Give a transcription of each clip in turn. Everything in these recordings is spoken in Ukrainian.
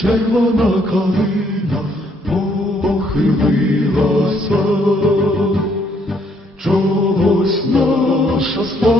червона калина похилилася, чогось наша славна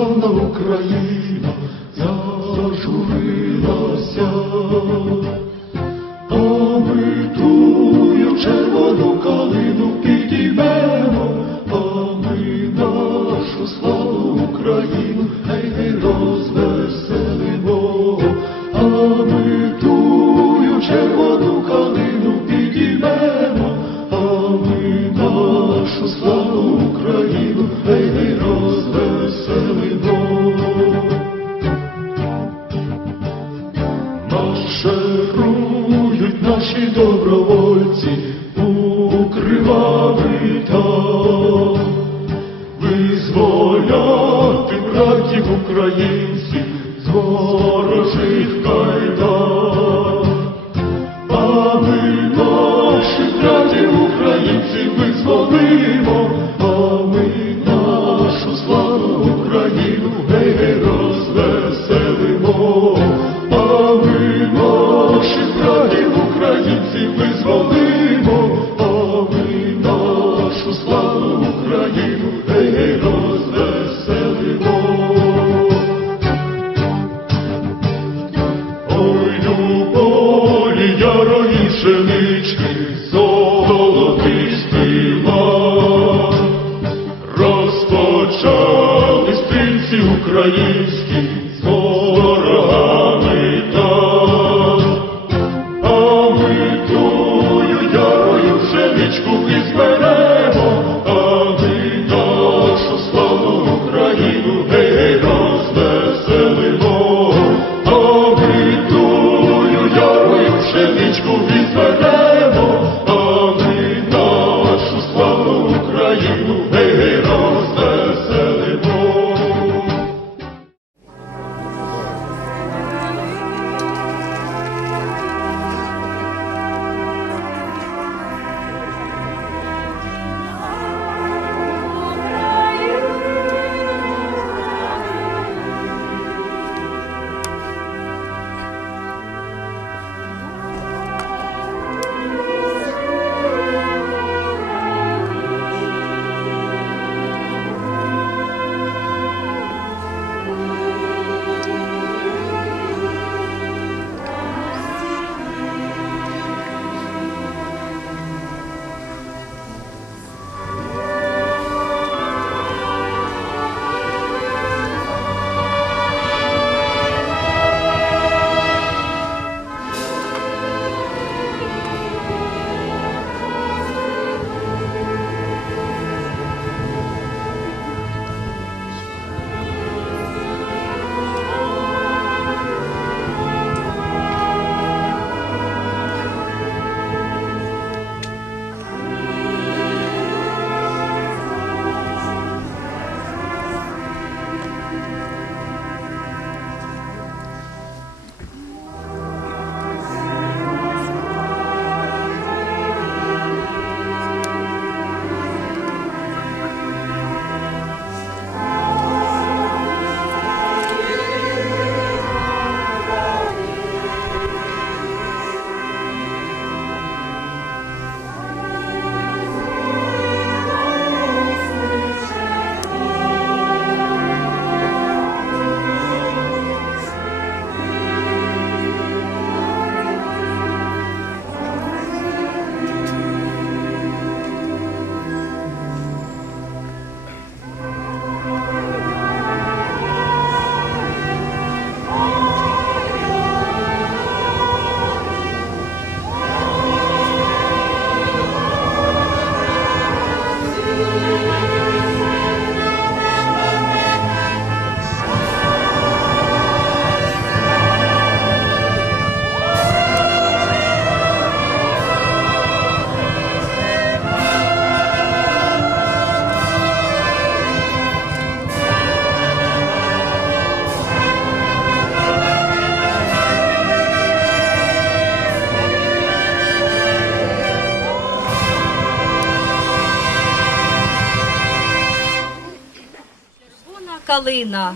калина,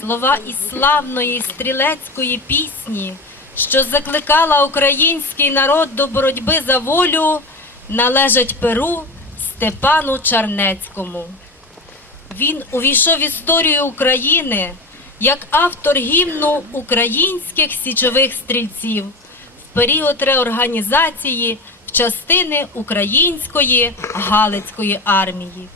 слова із славної стрілецької пісні що закликала український народ до боротьби за волю, належать перу Степану Чарнецькому. Він увійшов в історію України як автор гімну українських січових стрільців в період реорганізації в частини української Галицької армії.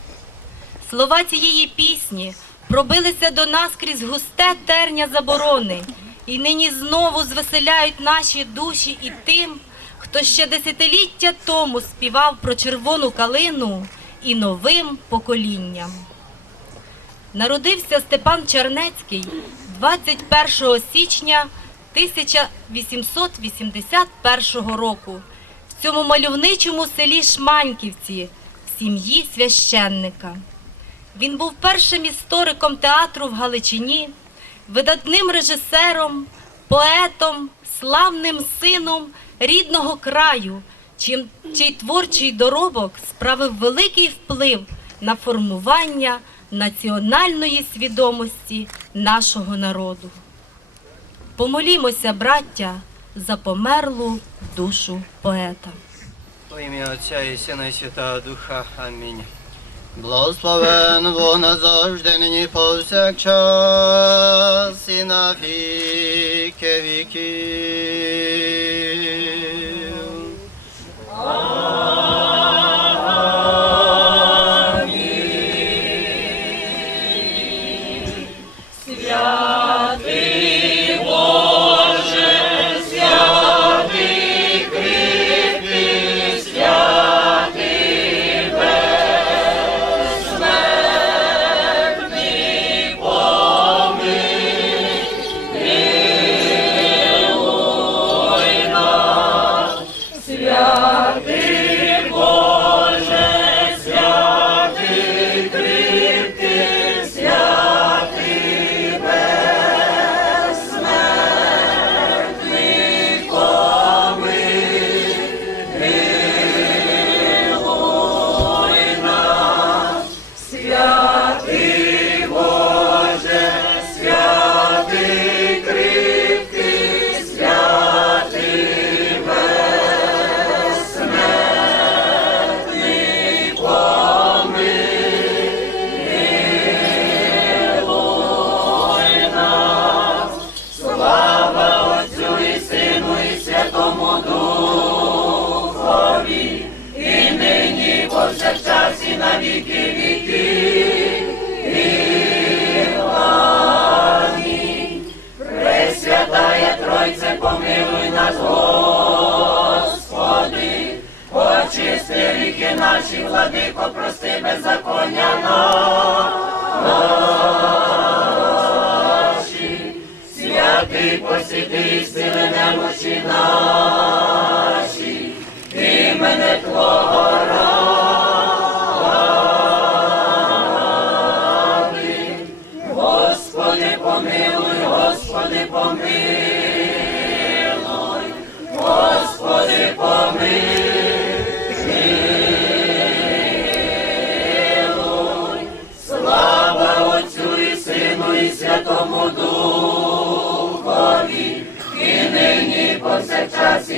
Слова цієї пісні пробилися до нас крізь густе терня заборони, і нині знову звеселяють наші душі і тим, хто ще десятиліття тому співав про червону калину і новим поколінням. Народився Степан Чернецький 21 січня 1881 року в цьому мальовничому селі Шманьківці в сім'ї священника. Він був першим істориком театру в Галичині, видатним режисером, поетом, славним сином рідного краю, чим, чий творчий доробок справив великий вплив на формування національної свідомості нашого народу. Помолімося, браття, за померлу душу поета. Во ім'я Отця і Сина і Святого Духа. Амінь. Благословен вона завжди нині повсякчас і на віки віків. віки віки, амінь. Пресвятая Тройце, помилуй нас, Господи, очисти ріки наші, владико, прости беззаконня наші, святий посіди, сили немощі наші, імене Твого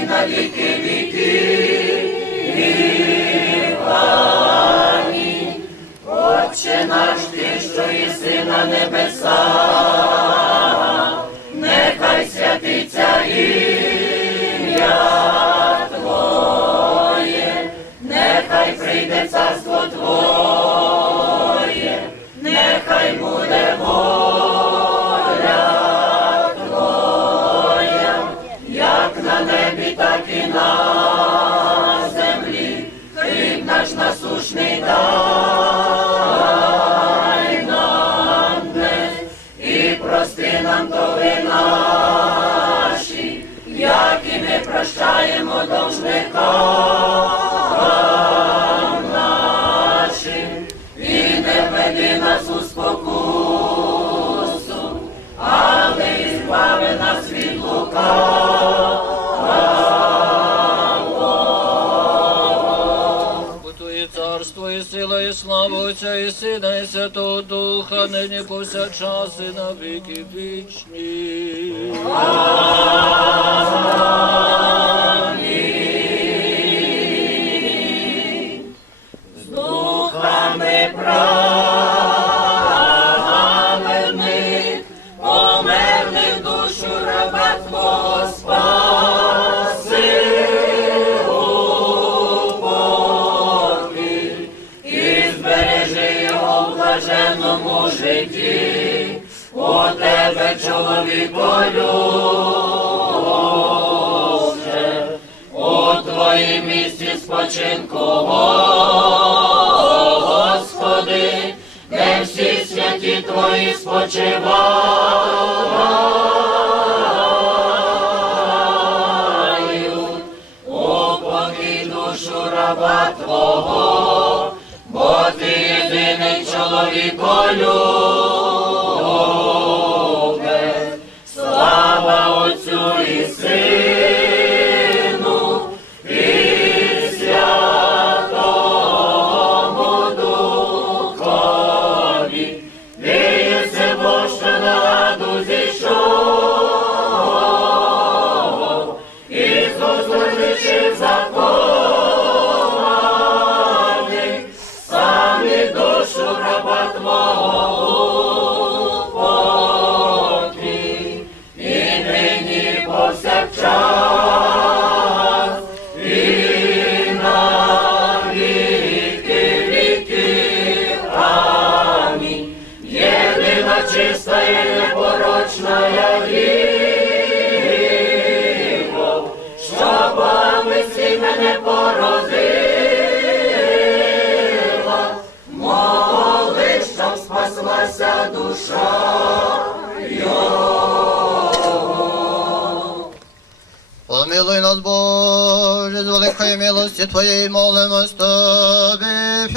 Sinalik Подовжникам нашим і не веди нас у спокусу, але і збави нас від лука. Бо і царство, і сила, і слава Отця, і сина, і Святого Духа, нині повсякчас, і на віки вічні. Amen. славі полюбше, у твоїм місці спочинку, Господи, де всі святі твої спочивають, упокій душу раба Твого, бо ти єдиний чоловік не породила, молись, спаслася душа. Помилуй нас, Боже, з великої милості Твоєї молимось Тобі,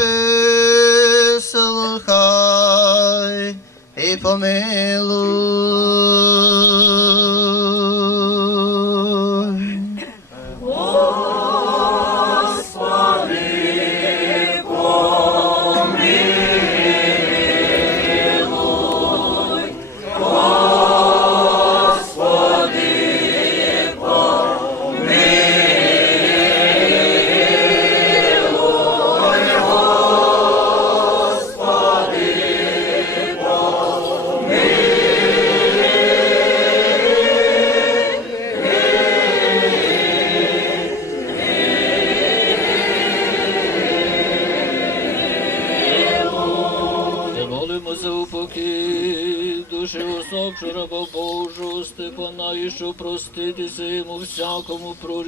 слухай і помилуй. como pro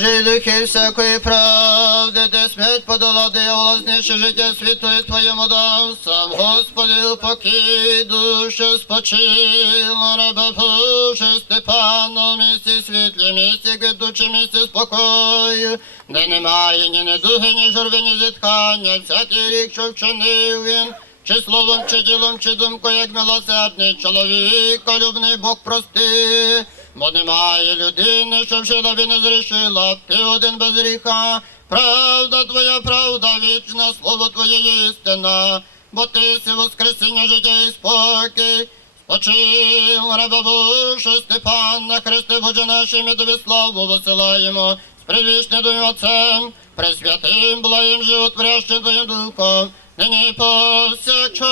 Божий духи всякої правди, де смерть подала, де власніше життя світу і твоєму дам. Сам Господи, упокій душу спочила, раба Боже, Степану, місці світлі, місці квітучі, місці спокою, де немає ні недуги, ні журби, ні зітхання, всякий рік, що вчинив він. Чи словом, чи ділом, чи думкою, як милосердний чоловік, любний Бог прости, бо немає людини, що вчила би не зрішила, ти один без гріха, правда твоя, правда вічна, слово твоє істина, бо ти си воскресіння життя і спокій. Спочив, раба Боже, Степана, Христе Боже нашим, і тобі славу висилаємо, з привічним Отцем, пресвятим, благим животворящим Твоїм Духом, нині повсякчас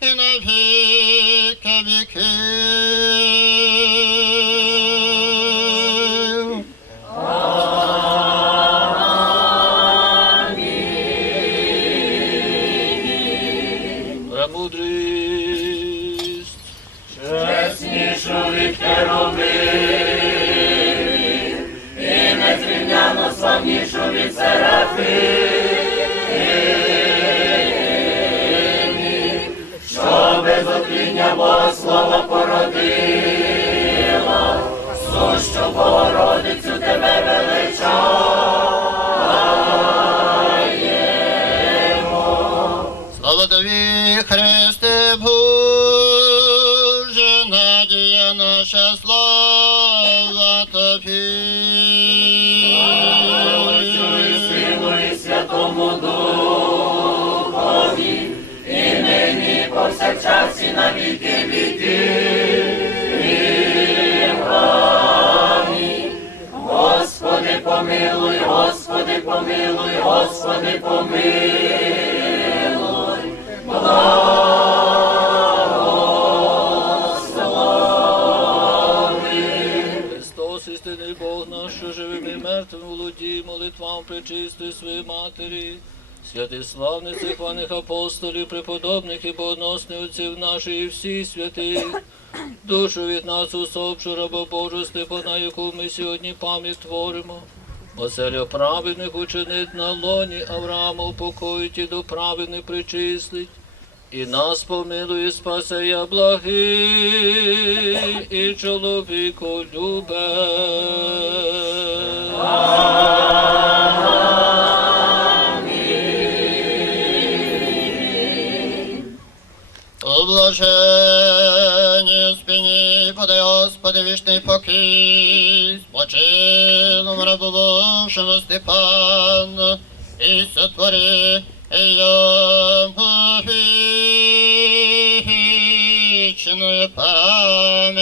і на віки віків. Премудрість. Чеснішу від херовимів, і незрівняно славнішу від серафимів, отління Бога слова породила, сущу Богородицю тебе величаємо. Слава тобі, Христе повсякчас, і на віки віків. Господи, помилуй, Господи, помилуй, Господи, помилуй. Христос, істинний Бог наш, що живим і мертвим володій молитвам причистої своєї матері, святих славних цих ваних апостолів, преподобних і богоносних отців наших і всіх святих, душу від нас усопшу раба Божу Степана, яку ми сьогодні пам'ять творимо. Оселя праведних учинить на лоні Авраама упокоїть і до праведних причислить. І нас помилує спасея благий і чоловіку любе. У блаженні спині, подай Господи, вічний покій, спочилом рабу Божому Степану, і сотвори йому вічною пам'ять.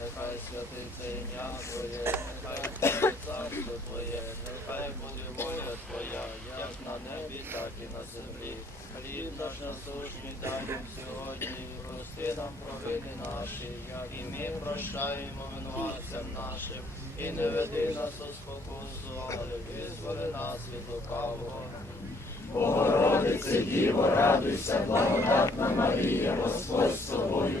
нехай святиться ім'я Твоє, нехай буде царство Твоє, нехай буде воля Твоя, як на небі, так і на землі. Хліб наш насущний дай нам сьогодні, і прости нам провини наші, і ми прощаємо винуватцям нашим, і не веди нас у спокусу, але визволи нас від лукавого. Богородице, Діво, радуйся, благодатна Марія, Господь з тобою.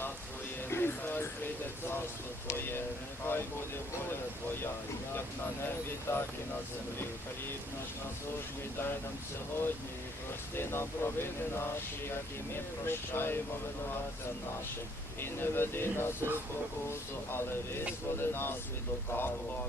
ім'я Твоє, нехай прийде царство Твоє, нехай буде воля Твоя, як на небі, так і на землі. Хліб наш насущний дай нам сьогодні, і прости нам провини наші, як і ми прощаємо винуватцям нашим. І не веди нас у спокусу, але визволи нас від лукавого.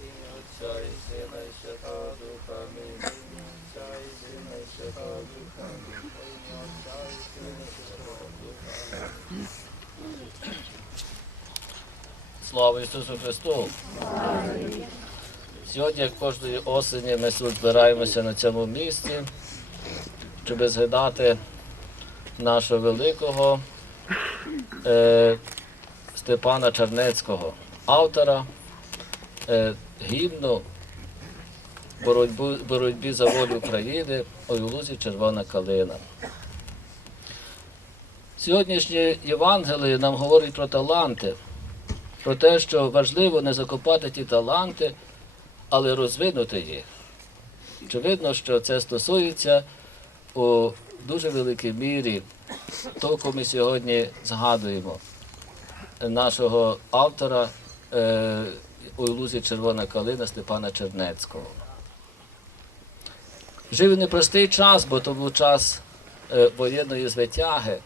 Ім'я Отця і Сина і Святого Духа. Амінь. Ім'я Отця і Сина і Святого Духа. Амінь. Ім'я і Сина і Духа. Слава Ісусу Христу! Сьогодні, як кожної осені, ми тут збираємося на цьому місці, щоб згадати нашого великого е, Степана Чернецького, автора е, гімну боротьбу, боротьбі за волю України «Ой у лузі червона калина. Сьогоднішнє Євангеліє нам говорить про таланти, про те, що важливо не закопати ті таланти, але розвинути їх. Очевидно, що це стосується у дуже великій мірі кого ми сьогодні згадуємо, нашого автора е, у лузі Червона калина Степана Чернецького. Жив непростий час, бо то був час е, воєнної звитяги.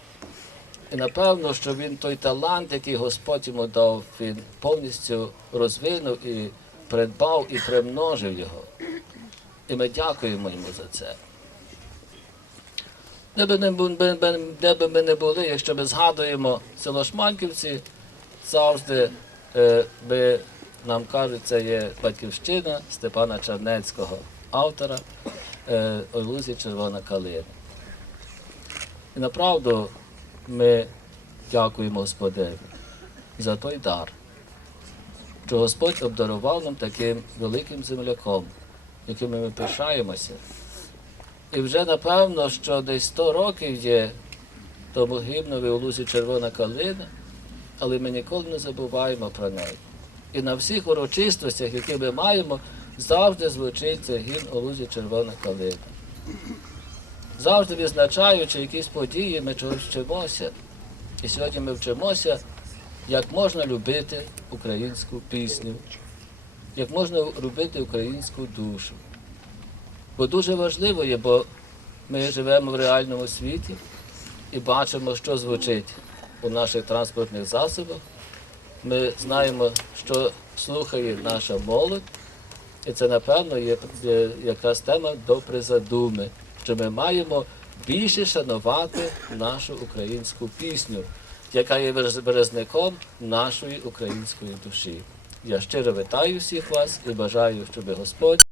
І напевно, що він той талант, який Господь йому дав, він повністю розвинув і придбав і примножив його. І ми дякуємо йому за це. Де би, не, бу- би- би- де би ми не були, якщо ми згадуємо село Шманківці, завжди е, ми, нам кажуть, це є батьківщина Степана Чернецького, автора е, Олузі Червона калина. І направду ми дякуємо Господеві за той дар, що Господь обдарував нам таким великим земляком, яким ми пишаємося. І вже напевно, що десь 100 років є тому гімнові у лузі червона калина, але ми ніколи не забуваємо про неї. І на всіх урочистостях, які ми маємо, завжди звучить цей гімн у лузі червона калина. Завжди відзначаючи якісь події, ми чогось вчимося. І сьогодні ми вчимося, як можна любити українську пісню, як можна любити українську душу. Бо дуже важливо є, бо ми живемо в реальному світі і бачимо, що звучить у наших транспортних засобах. Ми знаємо, що слухає наша молодь, і це, напевно, є якраз тема до призадуми, що ми маємо більше шанувати нашу українську пісню, яка є виразником нашої української душі. Я щиро вітаю всіх вас і бажаю, щоб Господь